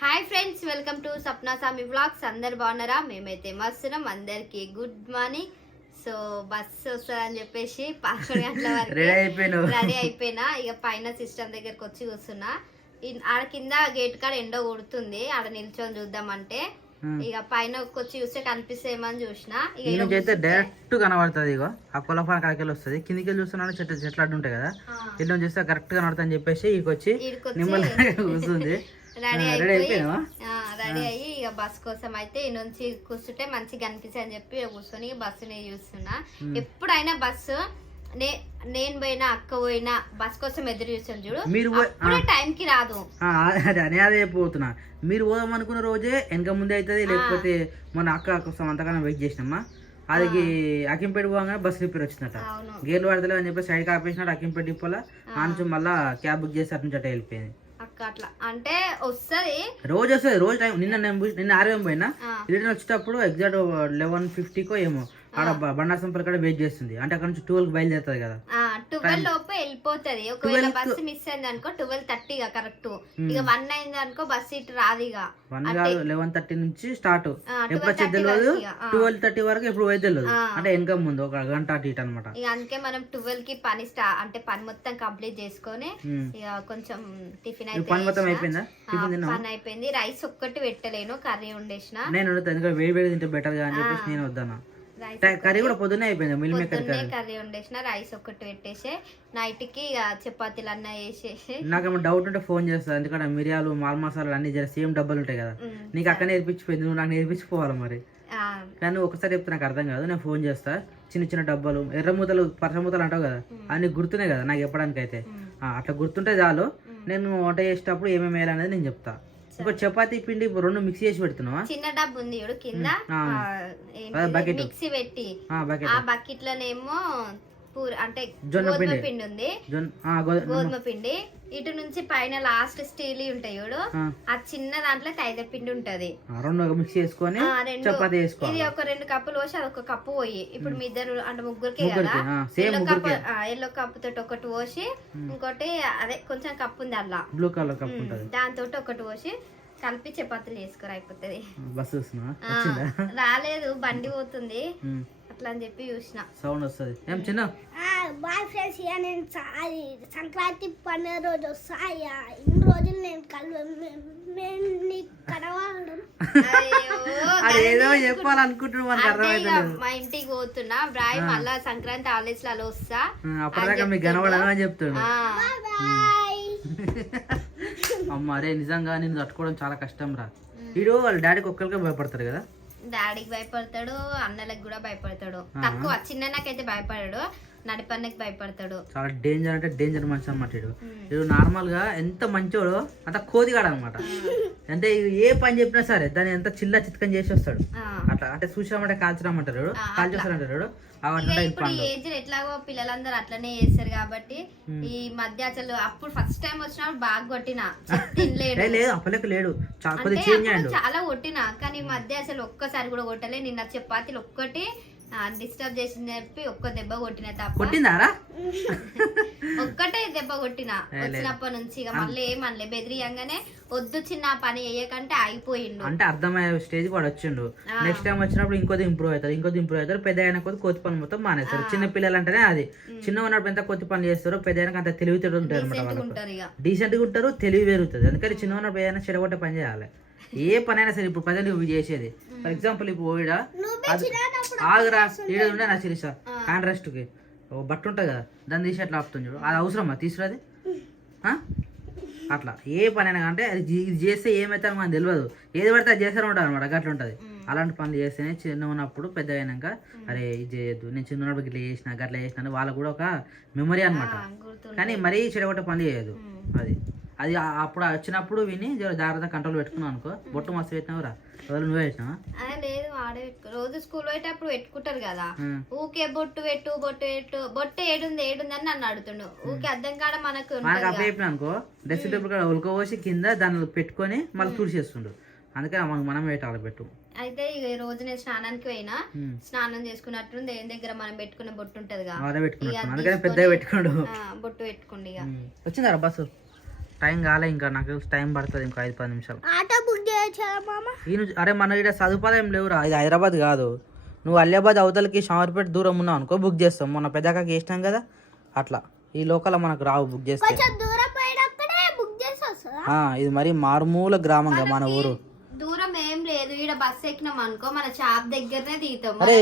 Hi friends welcome to Sapna Sami vlogs అందరు బాగున్నారా? మేమైతే మస్తున్నాం. అందరికి గుడ్ మార్నింగ్ సో బస్ వస్తుందని చెప్పేసి పదకొండు గంటల రెడీ వరకు రెడీ అయిపోయినా. ఇక పైన సిస్టమ్ దగ్గరకు వచ్చి కూర్చున్నా. ఆడ కింద గేట్ కాడ ఎండ కొడుతుంది. ఆడ నిల్చొని చూద్దామంటే. Hmm. ఇక పైన వచ్చి చూస్తే కనిపిస్తేమని చూసిన. ఇక డైరెక్ట్ కనబడుతుంది ఇగో. ఆ కొలఫాన్ కాడికి వస్తుంది. కిందికి చూస్తున్నాను చెట్లు చెట్లు అడ్డు ఉంటాయి కదా ఇల్లు చూస్తే కరెక్ట్ కనబడుతుంది అని చెప్పేసి ఇక వచ్చి కూర్చుంది. రెడీ రెడీ అయిపోయి అయిపోయినావా? రెడీ అయ్యి ఇక బస్ కోసం అయితే ఈ నుంచి కూర్చుంటే మంచిగా కనిపిస్తాయి అని చెప్పి కూర్చొని బస్సుని చూస్తున్నా. ఎప్పుడైనా బస్సు నే నేను పోయినా అక్క పోయినా బస్ కోసం ఎదురు చూస్తాను చూడు. మీరు టైం కి రాదు. అదే అనే అదే పోతున్నా. మీరు పోదాం అనుకున్న రోజే వెనక ముందే అవుతుంది లేకపోతే మన అక్క కోసం అంతగానో వెయిట్ చేసినమ్మా అది అకింపేట పోగానే బస్ రిపేర్ వచ్చిందట. గేర్లు పడతలేవు అని చెప్పి సైడ్ ఆపేసినాడు అకింపేట డిపోలా. ఆ. నుంచి మళ్ళా క్యాబ్ బుక్ చేసి అటు నుంచి అటే వెళ్ళిపోయింది. అట్లా. అంటే వస్తుంది. రోజు వస్తుంది రోజు టైం. నిన్న నేను నిన్న ఆర్యం పోయినా. రిటర్న్ వచ్చేటప్పుడు ఎగ్జాక్ట్ లెవెన్ ఫిఫ్టీకో ఏమో. ఆడ బండాసంపల్ కూడా వెయిట్ చేస్తుంది. అంటే అక్కడ నుంచి ట్వెల్వ్ బయలుదేరుతుంది కదా. ట్వెల్వ్ లోపు వెళ్ళిపోతుంది. ఒకవేళ బస్సు మిస్ అయింది అనుకో ట్వెల్వ్ థర్టీ ఇక కరెక్ట్ ఇక వన్ అయింది అనుకో బస్ ఇటు రాదు ఇక. వన్ కాదు లెవెన్ థర్టీ నుంచి స్టార్ట్ ఎప్పుడు వచ్చేది 12:30 తెలియదు వరకు ఇక, ఆ. ట్వెల్వ్ థర్టీ వరకు ఎప్పుడు పోయి తెలియదు. అంటే వెనక ముందు ఒక గంట అటు ఇటు అనమాట ఇక అందుకే మనం ట్వెల్వ్కి పని స్టా అంటే పని మొత్తం కంప్లీట్ చేసుకొని ఇక కొంచెం టిఫిన్ అయితే పని మొత్తం. అయిపోయిందా? పని అయిపోయింది. రైస్ ఒక్కటి పెట్టలేను కర్రీ వండేసిన. నేను ఎందుకంటే వేడి వేడి తింటే బెటర్గా అని చెప్పేసి నేను వద్దాను కర్రీ కూడా పొద్దున్నే అయిపోయింది మిల్ మేకర్ కర్రీ. వండేసిన రైస్ ఒక్కటి పెట్టేసి నైట్కి చపాతీలు అన్న వేసేసి నాకేమో డౌట్ ఉంటే ఫోన్ చేస్తా ఎందుకంటే మిరియాలు మాల్ మసాలాలు అన్ని జర సేమ్ డబ్బాలు ఉంటాయి కదా. నీకు అక్కడ నేర్పించిపోయింది నువ్వు నాకు నేర్పించిపోవాలి మరి. కానీ ఒకసారి చెప్తే నాకు అర్థం కాదు నేను ఫోన్ చేస్తా చిన్న చిన్న డబ్బాలు ఎర్ర మూతలు పరస మూతలు అంటావు కదా అన్ని గుర్తున్నాయి కదా నాకు చెప్పడానికి అయితే అట్లా గుర్తుంటే చాలు నేను వంట చేసేటప్పుడు ఏమేమి వేయాలనేది నేను చెప్తా. ఇంకో చపాతీ పిండి రెండు మిక్స్ చేసి పెడుతున్నావా? చిన్న డబ్బు ఉంది చూడు కింద. మిక్సీ పెట్టి. ఆ బకెట్ లోనేమో పూర అంటే గోధుమ పిండి. ఉంది. గోధుమ పిండి. ఇటు నుంచి పైన లాస్ట్ స్టీల్ ఉంటాయి చూడు. ఆ, చిన్న దాంట్లో తైద పిండి ఉంటది. రెండు మిక్స్ చేసుకొని చపాతీ ఇది ఒక రెండు కప్పులు పోసి అది ఒక కప్పు పోయి. ఇప్పుడు మీ ఇద్దరు అంటే ముగ్గురికి కదా. Yellow cup. ఎల్లో కప్పు తోటి ఒకటి పోసి ఇంకోటి అదే కొంచెం కప్పు ఉంది అలా బ్లూ కలర్ కప్ ఉంటుంది. దాంతో ఒకటి పోసి కలిపి చపాతీలు వేసుకోరు అయిపోతుంది. రాలేదు బండి పోతుంది. అట్లా అని చెప్పి చూసిన. సౌండ్ వస్తుంది. ఏం చిన్న? బాయ్ ఫ్రెండ్స్ ఇక నేను సంక్రాంతి పండుగ రోజు వస్తాయి ఇన్ని రోజులు నేను కలు నేను నీకు అది ఏదో మనకు అర్థమైతే మా ఇంటికి పోతున్నా బ్రాయ్ మళ్ళా సంక్రాంతి హాలిడేస్లలో వస్తా అప్పటిదాకా మీకు కనబడను అని చెప్తాడు. అమ్మ అరే నిజంగా నేను తట్టుకోవడం చాలా కష్టం రా. వీడు వాళ్ళ డాడీకి ఒక్కరికే భయపడతారు కదా? డాడీకి భయపడతాడు అన్నలకు కూడా భయపడతాడు. తక్కువ చిన్నకైతే భయపడాడు. నడిపన్నకి భయపడతాడు. చాలా డేంజర్ అంటే డేంజర్ మనిషి అనమాట నార్మల్గా ఎంత మంచోడు అంత కోదిగాడు అనమాట అంటే ఏ పని చెప్పినా సరే దాన్ని ఎంత చిల్ల చిత్కం చేసి వస్తాడు. అట్లా అంటే చూసామంటే. ఇక అవంటే ఇప్పుడు ఏజ్ ఎట్లాగో పిల్లలందరూ అట్లనే చేస్తారు కాబట్టి ఈ మధ్య అసలు అప్పుడు ఫస్ట్ టైం వచ్చినప్పుడు బాగా కొట్టిన. లేదు అప్పలేక లేడు. చాలా కొట్టిన. కానీ ఈ మధ్య అసలు ఒక్కసారి కూడా కొట్టలే. నిన్న చపాతీలు ఒక్కటి డిస్టర్బ్ చేసింది చెప్పి ఒక్క దెబ్బ కొట్టిన తప్ప. కొట్టిందారా? ఒక్కటే దెబ్బ కొట్టిన. వచ్చినప్పటి నుంచి ఇక మళ్ళీ ఏమనలే బెదిరియంగానే వద్దు చిన్న పని వేయకంటే అయిపోయిండు అంటే అర్థమయ్యే స్టేజ్ వాడు వచ్చిండు. నెక్స్ట్ టైం వచ్చినప్పుడు ఇంకోది ఇంప్రూవ్ అవుతారు. ఇంకోది ఇంప్రూవ్ అవుతారు. పెద్ద అయిన కొద్ది కొత్త పని మొత్తం మానేస్తారు. చిన్న పిల్లలు అంటేనే అది చిన్న ఉన్నప్పుడు ఎంత కొత్త పని చేస్తారో పెద్ద అయినాక అంత తెలివితేటలు అనమాట ఉంటారు ఇక. డీసెంట్గా ఉంటారు తెలివి పెరుగుతుంది. అందుకని చిన్న ఉన్నప్పుడు ఏదైనా చెడగొట్టే పని చేయాలి. ఏ పని అయినా సరే ఇప్పుడు ప్రజెంట్ ఇవి చేసేది. ఫర్ ఎగ్జాంపుల్ ఇప్పుడు ఈడ ఆగురా ఈడ ఉండే. నా చిరిసా హ్యాండ్ రెస్ట్కి ఓ బట్ట ఉంటుంది కదా దాన్ని తీసి అట్లా ఆపుతుంది చూడు. అది అవసరమా? తీసుకురాది? అట్లా. ఏ పని అయినా అంటే అది ఇది చేస్తే ఏమవుతారో మనకు తెలియదు. ఏది పడితే అది చేస్తూనే ఉంటారు అనమాట అట్లా ఉంటుంది. అలాంటి పనులు చేస్తేనే చిన్న ఉన్నప్పుడు పెద్ద అయినాక అరే ఇది చేయొద్దు. నేను చిన్న ఉన్నప్పుడు ఇట్లా చేసిన గట్లా చేసిన వాళ్ళకు కూడా ఒక మెమరీ అనమాట కానీ మరీ చెడగొట్టే పని చేయదు అది. అది అప్పుడు వచ్చినప్పుడు విని జర జాగ్రత్త కంట్రోల్ పెట్టుకున్నావు అనుకో. బొట్టు మస్తు పెట్టినావురా నువ్వే పెట్టినావా లేదు వాడే రోజు స్కూల్ పోయేటప్పుడు పెట్టుకుంటారు కదా. ఊకే బొట్టు పెట్టు బొట్టు పెట్టు బొట్టు ఏడుంది ఏడుంది అని నన్ను అడుగుతుండు. ఊకే అర్థం కాడ మనకు మనకు అప్పుడు చెప్పిన అనుకో డ్రెస్సింగ్ టేబుల్ కూడా ఉల్కోపోసి కింద దాన్ని పెట్టుకొని మళ్ళీ తుడిచేస్తుండు అందుకని మనం పెట్టాలి పెట్టు. అయితే ఇక ఈ రోజు నేను స్నానానికి పోయినా. స్నానం చేసుకున్నట్టు దేని దగ్గర మనం పెట్టుకునే బొట్టు ఉంటది కదా బొట్టు పెట్టుకోండి ఇక. వచ్చిందారా బస్సు? టైం కాలే ఇంకా నాకు టైం పడుతుంది ఇంకా ఐదు పది నిమిషాలు. ఆటో బుక్ పోయొచ్చు కదా మామ? ఈ నుంచి అరే మన ఇక్కడ సదుపాయం లేవురా ఇది హైదరాబాద్ కాదు. నువ్వు అలియాబాద్ అవతలకి షామర్పేట దూరం ఉన్నావు అనుకో బుక్ చేస్తాం. మొన్న పెద్దకాకి వేసినాం కదా అట్లా. ఈ లోకల్ మనకు రావు బుక్ చేస్తే. ఇది మరి మారుమూల గ్రామంగా మన ఊరు. దూరం ఏం లేదు. ఈడ బస్ ఎక్కినాం అనుకో మన షాప్ దగ్గరనే దిగుతాం. అరే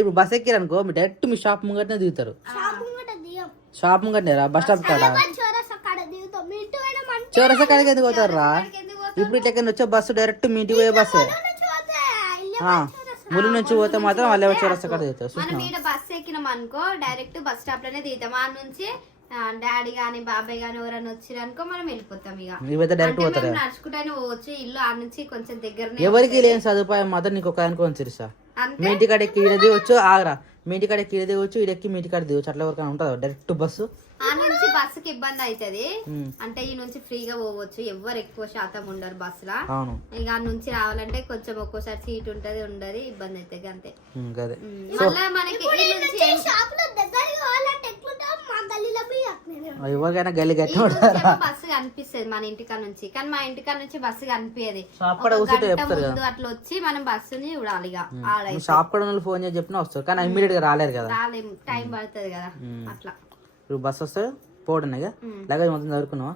ఇప్పుడు బస్ ఎక్కిరనుకో మీ డైరెక్ట్ మీ షాప్ ముంగటనే దిగుతారు. షాప్ ముంగటనే బస్ స్టాప్ కాడ చోరస్ అక్కడ దిగుతాం మీ ఇంటి పోయిన మంచి చివరస కాడికి ఎందుకు పోతారు రా ఇప్పుడు ఇట్లా వచ్చే బస్సు డైరెక్ట్ మీ ఇంటికి పోయే బస్సే. ములు నుంచి పోతే మాత్రం అల్లే చివరస కాడ దిగుతారు మనం ఈడ బస్ ఎక్కినాం అనుకో డైరెక్ట్ బస్ స్టాప్లోనే దిగుతాం. ఆ నుంచి డాడీ గాని బాబాయ్ గాని ఎవరైనా వచ్చిరనుకో మనం వెళ్ళిపోతాం ఇక. ఇవైతే డైరెక్ట్ పోతారు? నడుచుకుంటూనే పోవచ్చు. ఇల్లు ఆ నుంచి కొంచెం దగ్గరనే ఎవరికి లేని సదుపాయం మాత్రం నీకు ఒక అనుకోని తెలుసా మీ ఇంటికాడ ఎక్కి ఈడ దిగొచ్చు ఆగరా. మీ ఇంటికాడ ఎక్కి ఈడ దిగొచ్చు ఈడెక్కి మీ ఇంటికాడ దిగొచ్చు. అట్లా ఎవరికైనా ఉంటుందా? Direct bus? బస్సుకి ఇబ్బంది అవుతుంది అంటే ఈ నుంచి ఫ్రీగా పోవచ్చు. ఎవరు ఎక్కువ శాతం ఉండరు బస్సులా. అవును. ఇక నుంచి రావాలంటే కొంచెం ఒక్కోసారి సీట్ ఉంటది ఉండదు ఇబ్బంది అవుతుంది అంతే. మళ్ళా మనకి లో ఎవరికైనా గల్లి గట్టి బస్సు కనిపిస్తుంది మన ఇంటికాడ నుంచి. కానీ మా ఇంటికాడ నుంచి బస్సు కనిపించదు ముందు అట్లా వచ్చి మనం బస్సుని చూడాలి ఇక. ఆడైతే షాప్ కూడా ఫోన్ చేసి చెప్పినా వస్తారు. కానీ ఇమ్మీడియట్గా రాలేరు కదా. రాలేం టైం పడుతుంది కదా. అట్లా. ఇప్పుడు బస్ వస్తే ఉమ్. లగేజ్ మొత్తం చదువుకున్నావా?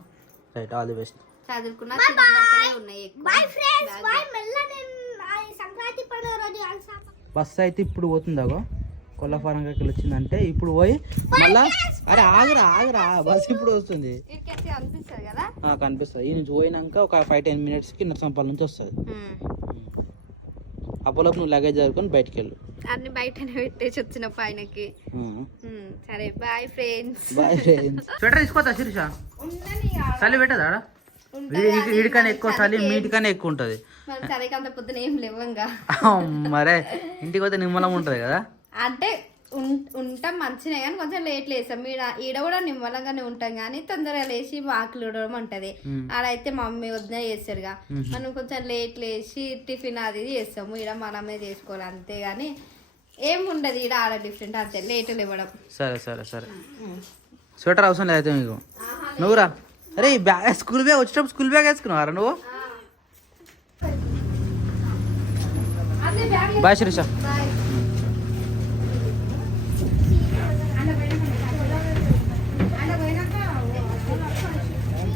Right all the best. చదువుకున్న చిన్న బట్టలే ఉన్నాయి ఎక్కువ. బాయ్ ఫ్రెండ్స్ బాయ్ మెల్ల నేను ఆ సంక్రాంతి పండుగ రోజు కలిసాక బస్ అయితే ఇప్పుడు పోతుందాగో? కొల్లఫారం కాకి వచ్చిందంటే ఇప్పుడు పోయి మళ్ళా అరే ఆగురా ఆగురా బస్ ఇప్పుడు వస్తుంది. ఇక్కడికి అనిపిస్తుంది కదా? ఆ, కనిపిస్తుంది. ఈ నుంచి పోయినాక ఒక ఫైవ్ టెన్ మినిట్స్కి నర్సంపల్లి నుంచి వస్తుంది. అప్పలోపు నువ్వు లగేజ్ చదువుకొని బయటికి వెళ్ళు. అన్ని బయటనే పెట్టేసి వచ్చిన పైనకి. సరే బాయ్ ఫ్రెండ్స్ బాయ్ స్వెటర్ తీసుకోతా శిరీష. చలి పెట్టదా వీడికన్నా ఎక్కువ చలి మీటికన్నా ఎక్కువ ఉంటుంది. అంత పొద్దున ఏం లేవంగా. మరే ఇంటికి పోతే నిమ్మలం ఉంటుంది కదా? అంటే ఉంటాం మంచినే కానీ కొంచెం లేట్ లేసాం ఈడ ఈడ కూడా నిమ్మలంగానే ఉంటాం కానీ తొందరగా లేచి వాకిలు ఉడవడం ఉంటది. ఆడైతే మమ్మీ వద్ద చేస్తాడుగా మనం కొంచెం లేట్ లేచి టిఫిన్ అది ఇది చేస్తాము. ఈడ మనమే చేసుకోవాలి అంతే కానీ ఏం ఉండదు ఈడ ఆడ డిఫరెంట్ అంతే లేట్ ఇవ్వడం సరే సరే సరే. స్వెటర్ అవసరం లేదు మీకు. నువ్వురా అరే బ్యాగ్ స్కూల్ బ్యాగ్ వచ్చేటప్పుడు స్కూల్ బ్యాగ్ వేసుకున్నావారా నువ్వు? బాయ్ శిరీష.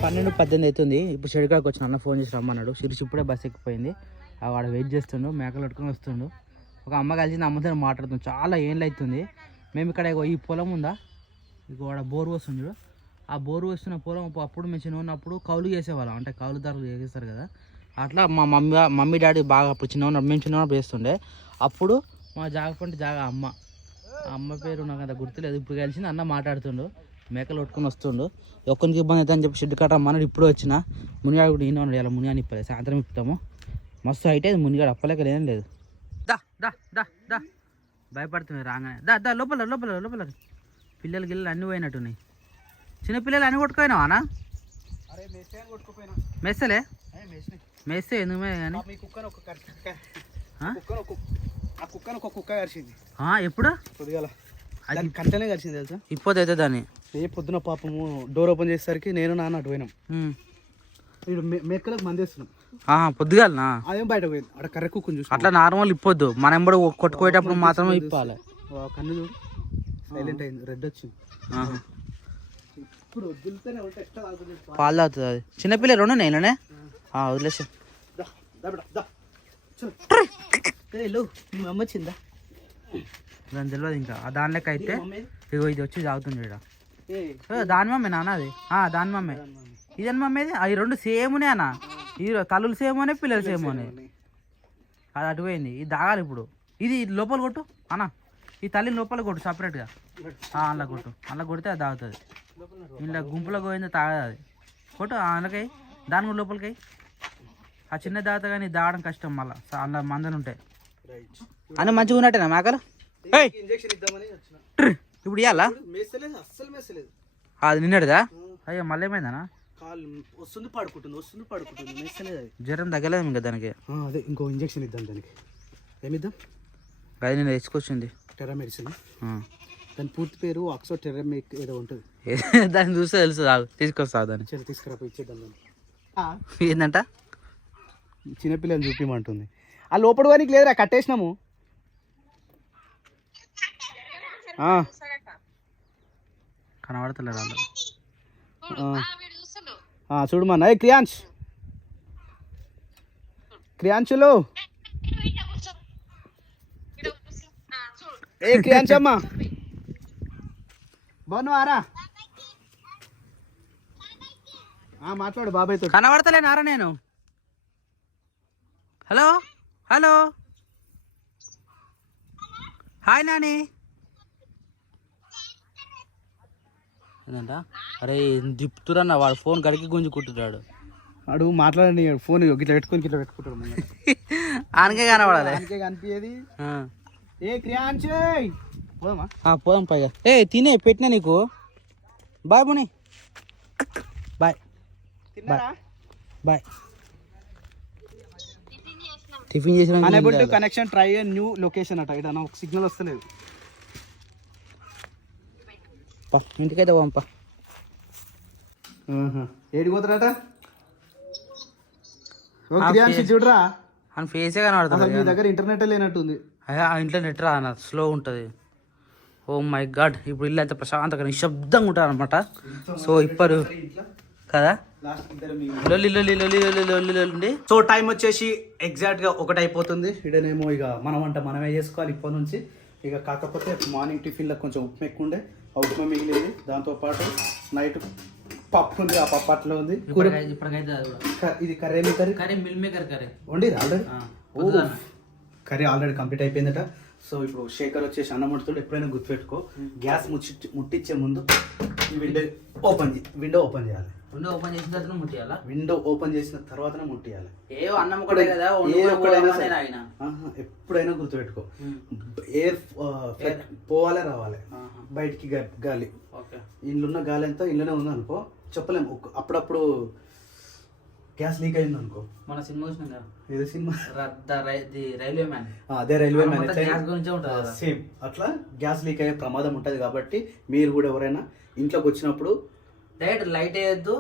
పన్నెండు పద్దెనిమిది అవుతుంది. ఇప్పుడు షెడ్కాడికి వచ్చిన అన్న ఫోన్ చేసి రమ్మన్నాడు. శిరీష్ ఇప్పుడే బస్ ఎక్కిపోయింది. ఆ వాడు వెయిట్ చేస్తుండు మేకలు పట్టుకొని వస్తుండు. ఒక అమ్మ కలిసి అమ్మతో మాట్లాడుతుంది చాలా ఏళ్ళు అవుతుంది. మేము ఇక్కడ ఈ పొలం ఉందా? ఇక్కడ బోరు వస్తుంది చూడు. ఆ బోరు వస్తున్న పొలం అప్పుడు మేము చిన్న ఉన్నప్పుడు కౌలు చేసేవాళ్ళం. అంటే కౌలుదారులు చేస్తారు కదా. అట్లా మా మమ్మీ మమ్మీ డాడీ బాగా అప్పుడు చిన్న ఉన్నప్పుడు మేము చిన్న ఉన్నప్పుడు చేస్తుండే. అప్పుడు మా జాగ పంటే జాగ అమ్మ. అమ్మ పేరు నాకు అంత గుర్తులేదు. ఇప్పుడు కలిసింది అన్న మాట్లాడుతుండు. మేకలు కొట్టుకుని వస్తుండు. ఒక్కరికి ఇబ్బంది అవుతుందని అని చెప్పి షెడ్ కట్ట ఇప్పుడు వచ్చిన. మునిగాడు కూడా ఈయన ఉన్నాడు. ఇలా మునిగాని ఇప్పలేదు సాయంత్రం ఇప్పుతాము. మస్తు హైట్ అయింది. మునిగాడు అప్పలేక లేదని లేదు. దా దా దా దా. భయపడుతుంది రాగానే. దా దా లోపల లోపల లోపల. పిల్లలు గిల్లలు అన్నీ పోయినట్టున్నాయి. చిన్న పిల్లలు అన్ని కొట్టుకోయినావా అన్న? మెస్సలే? మెస్సే. ఎందుకు కానీ? కుక్కను ఒక కుక్క కరిచింది. ఎప్పుడు? పొద్దుగాల. అది కంటనే కరిచింది తెలుసా? ఇప్పుడైతే అయితే దాన్ని. ఏ పొద్దున పాపము డోర్ ఓపెన్ చేసేసరికి నేను నాన్న అటు పోయినాం. ఇప్పుడు మెక్కలకు మందేస్తున్నాం. పొద్దుగాలనా? అదేం బయట పోయింది. అక్కడ కర్ర కుక్కను చూసి అట్లా నార్మల్ ఇప్పొద్దు. మనం కూడా కొట్టుకోయేటప్పుడు మాత్రమే ఇప్పాలి. కన్ను చూడు. సైలెంట్ అయింది. రెడ్ వచ్చింది. పాలు తాగుతుంది అది. చిన్నపిల్లలు రెండు నేననే వదిలేసి. వచ్చిందా? దాని తెలియదు ఇంకా. దాని లెక్క అయితే ఇగో ఇది వచ్చి తాగుతుంది ఏ, దాని మమ్మీ నాన్న అది? దాని మమ్మీ. ఇదని మమ్మీది అవి రెండు సేమునే అన్న ఈ తల్లులు సేమోనే పిల్లలు సేమోనే. అది అటు పోయింది ఇది తాగాలి ఇప్పుడు. ఇది లోపల కొట్టు అన్న. ఈ తల్లి లోపల కొట్టు సపరేట్గా అలా కొట్టు. అలా కొడితే అది తాగుతుంది. ఇలా గుంపులో పోయింది తాగదు అది. కొట్టు అందుకై దాని కూడా లోపలికి ఆ చిన్న తాగుతా కానీ తాగడం కష్టం మళ్ళీ. అలా మందలు ఉంటాయి. అన్న మంచిగా ఉన్నట్టేనా మేకలు. ఇప్పుడు ఇవ్వాలా అది నిన్నటిదా? అయ్యో మళ్ళీ ఏమైందనా కాలు వస్తుంది పడుకుంటుంది వస్తుంది పడుకుంటుంది అది. జ్వరం తగ్గలేదు ఇంకా దానికి? ఆ, అదే ఇంకో ఇంజెక్షన్ ఇద్దాం దానికి. ఏమిద్దాం? అది నేను తెచ్చుకొచ్చింది టెరా మెడిసిన్. దాని పూర్తి పేరు ఆక్సో టెరామిక్ ఏదో ఉంటుంది. దాన్ని చూస్తే తెలుసు తీసుకొస్తా దాన్ని. చలి తీసుకురా ఇచ్చేద్దాం దాన్ని. ఏంటంట చిన్నపిల్లలు చూపిమంటుంది. ఆ లోపల వారికి లేదురా కట్టేసినాము. ఆ, కనబడతలేదు వాళ్ళు ఆ. చూడు మన ఏ క్రియాంశ్. క్రియాంశులు. ఏ క్రియాంశ్ అమ్మా. బాగున్నావారా ఆ, మాట్లాడు బాబాయ్తో కనబడతలే నారా నేను. హలో? హలో? హాయ్ నాని. ఏంటంట అరే దిప్పుతురన్న వాడు ఫోన్ గడికి గుంజుకుంటున్నాడు అడుగు మాట్లాడండి ఫోన్ ఇట్లా పెట్టుకొని ఇట్లా పెట్టుకుంటాడు. ఆనకే కనబడాలి. దానికే కనిపించేది. ఏ క్రియాంశ్ పోదామా? పోదాం పైగా. ఏ తినే పెట్టినా నీకు? బాయ్ బుని బాయ్. తిన్నారా? బాయ్. టిఫిన్ చేసిన. Unable to connection try new location అట. ఇక్కడ ఒక సిగ్నల్ వస్తలేదు. ఇంటికైతే పంప ఏడికి పోతారట? చూడరా? అని ఫేసే అసలు మీ దగ్గర ఇంటర్నెట్ లేనట్టుంది. అయ్యా, ఆ ఇంట్లో నెట్ రా అన్న స్లో ఉంటుంది. ఓ మై గాడ్ ఇప్పుడు ఇల్లు అయితే ప్రశాంతంగా నిశ్శబ్దంగా ఉంటుంది అనమాట సో ఇప్పుడు కదా? లొల్లి లొల్లి లొల్లి లొల్లి లొల్లి లొల్లి సో టైం వచ్చేసి ఎగ్జాక్ట్గా ఒకటి అయిపోతుంది ఇడనేమో ఇక మనం వంట మనమే చేసుకోవాలి ఇప్పటి నుంచి. ఇక కాకపోతే మార్నింగ్ టిఫిన్లో కొంచెం ఉప్మా ఎక్కువ ఉండే. ఆ ఉప్మా మిగిలింది. దాంతో పాటు నైట్ పప్పు ఉంది. ఆ పప్పు అట్లా ఉంది. ఇది కర్రీ ఏమి curry? Curry meal maker curry. వండి ఆల్రెడీ. కర్రీ ఆల్రెడీ కంప్లీట్ అయిపోయిందట. సో ఇప్పుడు శేఖర్ వచ్చేసి అన్నం వండుతుంటే ఎప్పుడైనా గుర్తుపెట్టుకో. గ్యాస్ ముట్టి ముట్టించే ముందు విండో ఓపెన్ విండో ఓపెన్ చేయాలి. ఉండి ఓపెన్ చేసిన తర్వాత ముట్టియాలా? విండో ఓపెన్ చేసిన తర్వాతనే ముట్టియాలి. ఏ అన్నం ఒకటే కదా ఏ ఒక్కడైనా ఎప్పుడైనా గుర్తుపెట్టుకో. ఎయిర్ పోవాలే రావాలి. బయటికి గాలి. ఓకే. ఇల్లున్న గాలి అంతా ఇల్లునే ఉంది అనుకో చెప్పలేము అప్పుడప్పుడు గ్యాస్ లీక్ అయింది అనుకో మన సినిమా చూసినాం కదా. ఏదో సినిమా? Railway Man. అదే రైల్వే మ్యాన్ గ్యాస్ గురించే ఉంటుంది. సేమ్. అట్లా గ్యాస్ లీక్ అయ్యే ప్రమాదం ఉంటుంది కాబట్టి మీరు కూడా ఎవరైనా ఇంట్లోకి వచ్చినప్పుడు డైరెక్ట్ లైట్ వేయద్దు.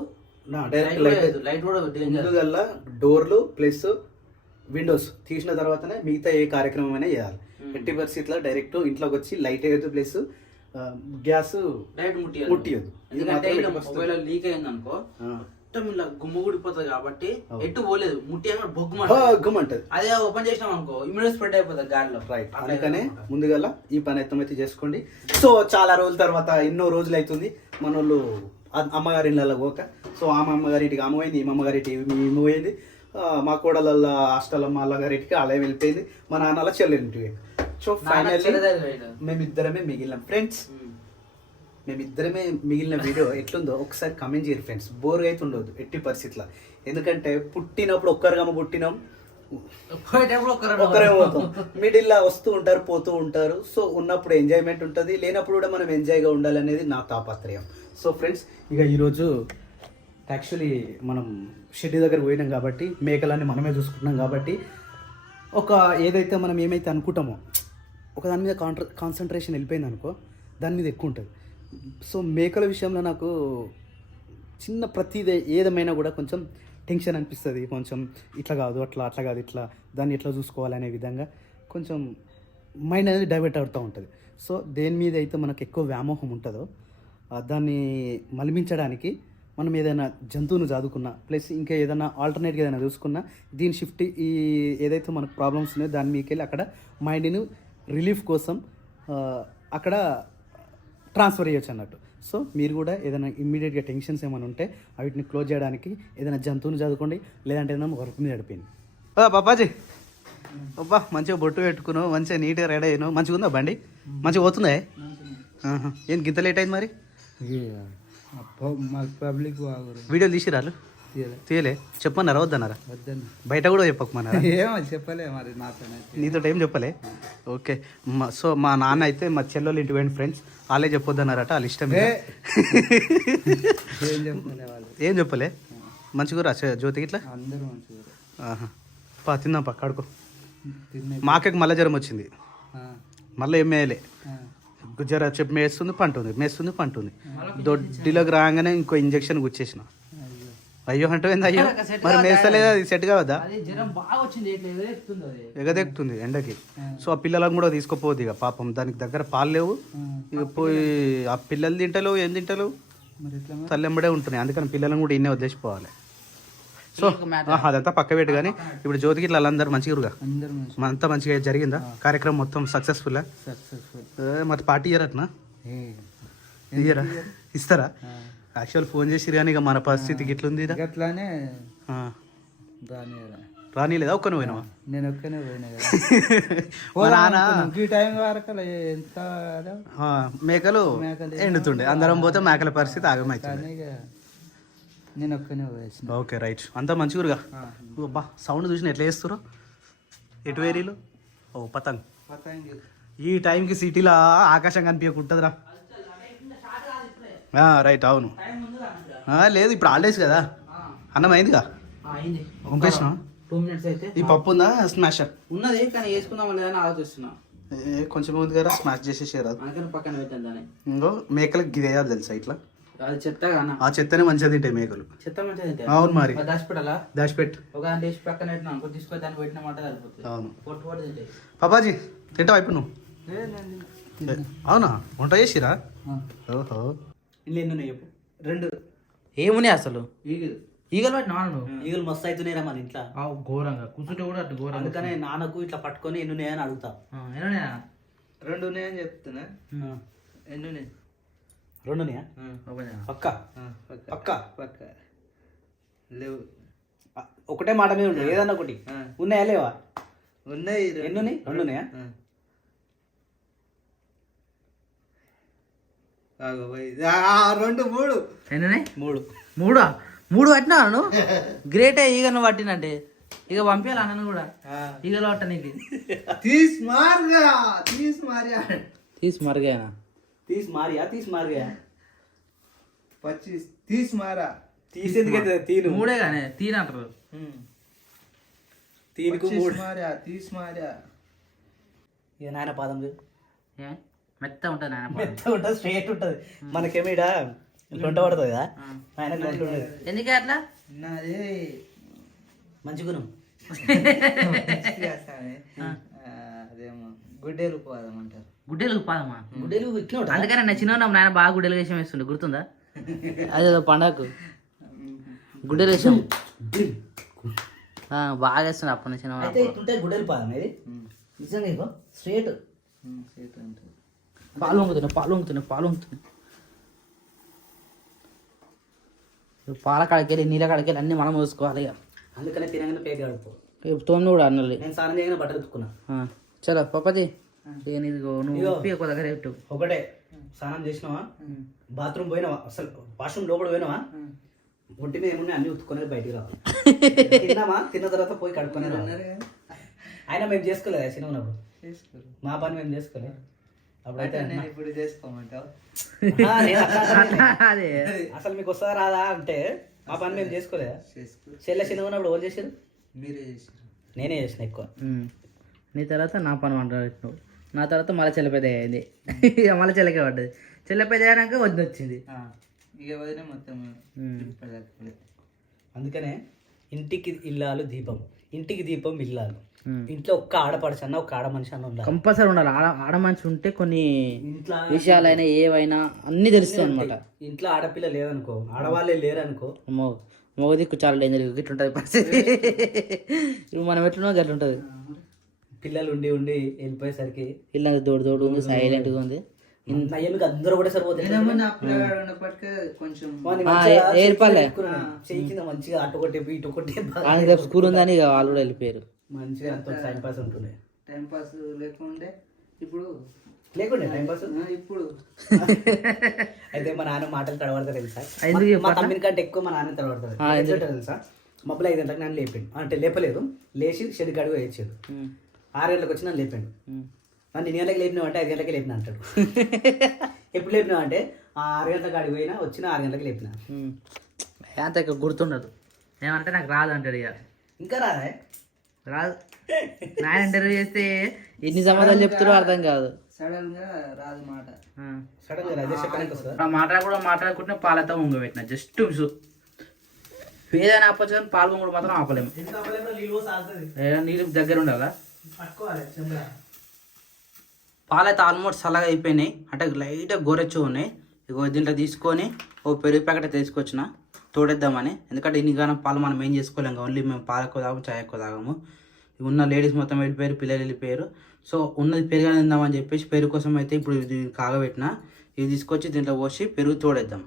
డైరెక్ట్ లైట్ లైట్ కూడా డేంజర్ ముందుగల్లా డోర్లు ప్లస్ విండోస్ తీసిన తర్వాతనే మిగతా ఏ కార్యక్రమం అయినా చేయాలి. ఎట్టి పరిస్థితిలో డైరెక్ట్ ఇంట్లోకి వచ్చి లైట్ వేయద్దు ప్లస్ గ్యాస్ డైరెక్ట్ ముట్టియద్దు. ఎందుకంటే మొబైల్ లీక్ అయింది అనుకో మొత్తం ఇలా గుమ్మ గుడిపోతుంది కాబట్టి. ఎటు పోలేదు. ముట్టి అక్కడ బొగ్గు గమ్మంటది. అదే ఓపెన్ చేసినాం అనుకో ఇమ్యూనిటీ స్ప్రెడ్ అయిపోతుంది గాలిలో. రైట్ అందుకనే. ముందుగల ఈ పని అయితే చేసుకోండి. సో చాలా రోజుల తర్వాత ఎన్నో రోజులు అవుతుంది మన వాళ్ళు అమ్మగారి ఇళ్ళలో పోక. సో ఆమె అమ్మగారింటికి ఆమె పోయింది ఈమె అమ్మగారింటికి ఈమె పోయింది. మా కోడల హాస్టల్ అమ్మ అల్లగారింటికి అలా వెళ్ళిపోయింది. మా నాన్నల చెల్లెంటికి సో ఫైనల్లీ. మేమిద్దరమే మిగిలినాం. ఫ్రెండ్స్. మేమిద్దరమే మిగిలిన వీడియో ఎట్లుందో ఒకసారి కమెంట్ చేయరు ఫ్రెండ్స్ బోర్గా అయితే ఉండదు ఎట్టి పరిస్థితిలో. ఎందుకంటే పుట్టినప్పుడు ఒక్కరిగా పుట్టినాం. ఒక్కరు పోతాం. మిడిల్ లా వస్తూ ఉంటారు పోతూ ఉంటారు. సో ఉన్నప్పుడు ఎంజాయ్మెంట్ ఉంటుంది లేనప్పుడు కూడా మనం ఎంజాయ్గా ఉండాలనేది నా తాపత్రయం. సో ఫ్రెండ్స్ ఇక ఈరోజు యాక్చువల్లీ మనం షెడ్డి దగ్గర పోయినాం కాబట్టి మేకలన్నీ మనమే చూసుకుంటున్నాం కాబట్టి ఒక ఏదైతే మనం ఏమైతే అనుకుంటామో ఒక దాని మీద కాన్సన్ట్రేషన్ వెళ్ళిపోయింది అనుకో దాని మీద ఎక్కువ ఉంటుంది. సో మేకల విషయంలో నాకు చిన్న ప్రతిదే ఏదేమైనా కూడా కొంచెం టెన్షన్ అనిపిస్తుంది. కొంచెం ఇట్లా కాదు అట్లా అట్లా కాదు ఇట్లా దాన్ని ఎట్లా చూసుకోవాలనే విధంగా కొంచెం మైండ్ అనేది డైవర్ట్ అవుతూ ఉంటుంది. సో దేని మీద అయితే మనకు ఎక్కువ వ్యామోహం ఉంటుందో దాన్ని మలిమించడానికి మనం ఏదైనా జంతువును చదువుకున్నా ప్లస్ ఇంకా ఏదైనా ఆల్టర్నేట్గా ఏదైనా చూసుకున్నా దీని షిఫ్ట్ ఈ ఏదైతే మనకు ప్రాబ్లమ్స్ ఉన్నాయో దాని మీకు వెళ్ళి అక్కడ మైండ్ని రిలీఫ్ కోసం అక్కడ ట్రాన్స్ఫర్ చేయొచ్చు అన్నట్టు. సో మీరు కూడా ఏదైనా ఇమ్మీడియట్గా టెన్షన్స్ ఏమైనా ఉంటే వీటిని క్లోజ్ చేయడానికి ఏదైనా జంతువుని చదువుకోండి లేదంటే ఏదైనా వర్క్ మీద నడిపింది బాబాజీ అబ్బా మంచిగా బొట్టు పెట్టుకున్నావు మంచిగా నీట్గా రెడీ అయినావు మంచిగా ఉందా బండి? మంచిగా పోతుందా? ఆహా. ఏం గింత లేట్ అయింది మరి? పబ్లిక్ వీడియోలు తీసిరాలు తీయలే. చెప్పన్నారా వద్దన్నారా? వద్దని బయట కూడా చెప్పకమన్నారా? ఏమో చెప్పలే మరి నాతో నీతో ఏం చెప్పలే? ఓకే. మా- సో మా నాన్న అయితే మా చెల్లెళ్ళు ఇంటి పోయిన ఫ్రెండ్స్ వాళ్ళే చెప్పొద్దన్నారట వాళ్ళ ఇష్టం. ఏం? చెప్పలే వాళ్ళు. ఏం చెప్పలే? మంచిగా రా జ్యోతి ఇట్లా. పా తిందాం పా కడుకో. మాకే మళ్ళీ జ్వరం వచ్చింది. మళ్ళీ ఏం మేయలే జ్వర చెప్పి మేస్తుంది పంటుంది. మేస్తుంది పంటుంది. దొడ్డిలోకి రాగానే ఇంకో ఇంజక్షన్ గుచ్చేసిన. అయ్యో అంటే అయ్యో మరి? మేస్తలేదు? అది సెట్ కావద్దా? ఎగదెక్కుతుంది ఎండకి. సో ఆ పిల్లలకు కూడా తీసుకోపోద్ది ఇక పాపం. దానికి దగ్గర పాలు లేవు. ఇక పోయి ఆ పిల్లలు తింటలేవు ఏం ఎట్లా తల్లెంబడే ఉంటున్నాయి. అందుకని పిల్లలను కూడా ఇన్నే వదిలేసిపోవాలి. సో అదంతా పక్క పెట్టు కానీ ఇప్పుడు జ్యోతికి ఇట్లా వాళ్ళందరూ మంచిగా అంతా మంచిగా జరిగిందా? కార్యక్రమం మొత్తం సక్సెస్ఫుల్ మరి పార్టీ ఇయ్యరట్నా? ఇయ్యరా? ఇస్తారా? యాక్చువల్ ఫోన్ చేసి కానీ ఇక మన పరిస్థితి ఇట్లుంది. అట్లానే రానీలేదా ఒక్క పోయినావా? నేను ఒక్కనే పోయినా కదా. ఈ టైం వరకు ఎంత మేకలు ఎండుతుండే. అందరం పోతే మేకల పరిస్థితి ఇక నేను ఒక్కనే పోయేసిన. Okay right. అంతా మంచిగురుగా బా సౌండ్ చూసిన ఎట్లా చేస్తారు ఎటు వేరీలు ఓ పతంగ్. ఈ టైంకి సిటీలో ఆకాశం కనిపించకుంటుందిరా. రైట్ అవును. లేదు ఇప్పుడు హాలిడేస్ కదా. అన్నం అయిందిగా? అయింది. పంపేసిన ఈ పప్పు ఉందా? స్మాషర్ ఉన్నది కానీ వేసుకుందాం లేదని ఆలోచిస్తున్నా. కొంచెం ఉంది కదా స్మాష్ చేసేసారు అది అందుకని పక్కన పెట్టాను ఇంకో మేకలకు గిదేయాలి తెలుసా ఇట్లా? అది అన్న. ఆ చెత్తనే మంచిగా తింటాయి మేకలు. చెత్త మంచిది అవును మరి. దాచిపెట్టాలా? దాచిపెట్టు. ఒక దాని పక్కన పెట్టినా ఇంకో తీసుకొని దాన్ని పెట్టిన మాట సరిపోతుంది. అవును. పొట్టు పొట్టు తింటాయి. పాపాజీ తింటావా ఇప్పుడు నువ్వు? అవునా? వంట చేసిరా? ఓహో. ఇల్లు ఎన్ని ఉన్నాయి చెప్పు. రెండు. ఏమున్నాయి అసలు? ఈగలు. ఈగలు పట్టి నాను ఈగలు మస్తు అవుతున్నాయిరా మన ఇంట్లో. ఘోరంగా. కూర్చుంటే కూడా అటు ఘోరంగా అందుకనే నాన్నకు ఇట్లా పట్టుకొని ఎన్ని ఉన్నాయని అడుగుతా. ఆ? రెండు ఉన్నాయని చెప్తున్నా. ఎన్ని ఉన్నాయి రెండు ఉన్నాయా చేయనా? పక్క? ఆ, పక్క. పక్క? పక్క. లేవు. ఒకటే మాట మీద ఉండు. ఏదన్నా ఒకటి. ఉన్నాయా లేవా? ఉన్నాయి. రెండు. ఎన్ని ఉన్నాయి రెండు ఉన్నాయా ఆ. ఆగు, పోయి. ఆ, ఆ, రెండు మూడు. మూడు. మూడా? మూడు పట్టినాను గ్రేటే ఈగను పట్టినంటే ఇక పంపించాలి అన్నను కూడా. ఈగలు పట్టనీకి తీసి మారుగా తీసి మారియా తీసి మరిగాయనా. తీసి మారియా తీసి మారియా పచ్చిస్ తీసి మారా. తీసేందుకైతే తీను? మూడే కానీ తీనంటారు తీనుకు పచ్చిస్ మూడు. మారా తీసి మారా. ఇక నాయన పాదం. ఏ? మెత్త ఉంటుంది నాయన పాలు. మెత్తగా ఉంటుంది స్ట్రేట్ ఉంటుంది. మనకేమో లొంట పడుతుంది కదా. ఆయన లొంట ఉండదు ఎందుకే అట్లా? నాది వస్తానే. ఆ, అదేమో గుడ్డేలు పోదాం అంటారు. గుడ్డెలు పాదమా గుడ్డెలు ఉంటుంది అందుకని నా చిన్న నాయన బాగా గుడ్డెలు వేషం వేస్తుండే గుర్తుందా? అదే పండగకు. గుడ్డెలు వేసాం బాగా వేస్తుండే అప్పటి నుంచి గుడ్డెలు పాదం ఇది నిజంగా స్ట్రేట్. చేతి ఉంటుంది పాలు వంగుతున్నాయి పాలు వంగుతున్నాయి పాలు వంగుతున్నాయి పాల నీళ్ళ కాడికి వెళ్ళి అన్ని మనం చూసుకోవాలి ఇక అందుకనే తినగానే పేరు గడుపు రేపు తోమిని కూడా అన్నది నేను స్నానం చేయగానే బట్టలు ఎత్తుకున్నా చలో పప్పది ఇక నీకు నువ్వు ఒక దగ్గర పెట్టు ఒకటే స్నానం చేసినావా బాత్రూమ్ పోయినావా అసలు వాష్రూమ్ లోపల పోయినావా ఒంటి మీద ఏమున్నాయి అన్ని ఉత్తుకొని బయటికి రావాలి తిన్నామా తిన్న తర్వాత పోయి కడుక్కొని అయినా మేము చేసుకోలేదు చిన్న ఉన్నప్పుడు మా పని మేము చేసుకోలేదు అప్పుడైతే నేను ఇప్పుడు చేసుకోమంటావు. అదే. అసలు మీకు వస్తుందా రాదా అంటే మా పని మేము చేసుకోలేదా? చేసుకో. చెల్లె చిన్న ఉన్నప్పుడు ఎవరు చేసారు మీరే చేసారు నేనే చేసిన ఎక్కువ. నీ తర్వాత నా పని వంట నా తర్వాత మళ్ళీ చెల్లపెద్ద అయింది. ఇక మళ్ళీ చెల్లకే పడ్డది. చెల్లపెద్ద అయినాక వచ్చింది ఇక వదిలే మొత్తం అందుకనే ఇంటికి ఇల్లాలు దీపం. ఇంటికి దీపం ఇల్లాలు. ఇంట్లో ఒక్క ఆడపడుచు అన్న ఒక్క ఆడ మనిషి అన్న ఉండాలి. కంపల్సరీ ఉండాలి. ఆడ ఆడ మనిషి ఉంటే కొన్ని ఇంట్లో విషయాలైనా ఏవైనా అన్నీ తెలుస్తాయి అనమాట ఇంట్లో ఆడపిల్ల లేదనుకో ఆడవాళ్ళే లేరనుకో. మగ మగ దిక్కు చాలా డేంజర్ ఇట్లుంటుంది పరిస్థితి. ఇప్పుడు మనం ఎట్లున్నా గట్ల ఉంటుంది పిల్లలు ఉండి ఉండి వెళ్ళిపోయేసరికి ఇల్లు దోడు దోడు ఉంది సైలెంట్గా ఉంది. నయ్యమికి అందరూ కూడా సరిపోతుంది ఆ, మంచిగా అటు కొట్టి ఇటు రేపు స్కూల్ ఉందని ఇక వాళ్ళు కూడా వెళ్ళిపోయారు. మంచిగా అంత టైం పాస్ ఉంటుండే. టైం పాస్ లేకుండే. ఇప్పుడు లేకుండే టైం పాస్ ఆ, ఇప్పుడు. అయితే మా నాన్న మాటలు తడబడతారు తెలుసా? మా- తమ్మిని కంటే ఎక్కువ మా నాన్న తడబడతారు. తెలుసా? మబ్బులు ఐదు గంటలకు నన్ను లేపాడు. అంటే లేపలేదు. లేచి షెడ్ గడుగు వేయించాడు. ఉమ్. ఆరు గంటలకు వచ్చి నన్ను లేపాడు. ఎన్ని గంటలకు లేపినావు అంటే ఐదు గంటలకి లేపిన అంటాడు. ఎప్పుడు లేపినావు అంటే ఆ ఆరు గంటలకు అడిగి పోయినా వచ్చిన ఆరు గంటలకు లేపిన. అంత ఇక గుర్తుండదు. ఏమంటే నాకు రాదు అంటాడు ఇక. ఇంకా రాదా? రాదు. నాయన ఇంటర్వ్యూ చేస్తే ఎన్ని సమాధానాలు చెప్తారో అర్థం కాదు. సడన్గా రాదు మాట. ఆ. సడన్గా అదే చెప్పడానికి వస్తుందా? ఆ మాట్లాడ కూడా మాట్లాడుకుంటే పాలతో ఉంగ పెట్టిన. జస్ట్ ఏదైనా ఆపచ్చు కానీ పాలు పొంగుడు మాత్రం ఆపలేము. నీళ్ళు దగ్గర ఉండాలా? పట్టుకోవాలి పాలైతే పాలు అయితే ఆల్మోస్ట్ చల్లగా అయిపోయినాయి. అంటే లైట్గా గోరెచ్చు ఉన్నాయి. ఇగో దీంట్లో తీసుకొని ఓ పెరుగు ప్యాకెట్ తీసుకొచ్చిన. తోడేద్దామని. ఎందుకంటే ఇన్ని గానం పాలు మనం ఏం చేసుకోలేము ఓన్లీ మేము పాలు ఎక్కువ తాగము చాయ్ ఎక్కువ తాగము. ఉన్న లేడీస్ మొత్తం వెళ్ళిపోయారు పిల్లలు వెళ్ళిపోయారు. సో ఉన్నది పెరుగు తిందామని చెప్పేసి పెరుగు కోసం అయితే ఇప్పుడు కాగబెట్టిన. ఇది తీసుకొచ్చి దీంట్లో పోసి పెరుగు తోడేద్దాం.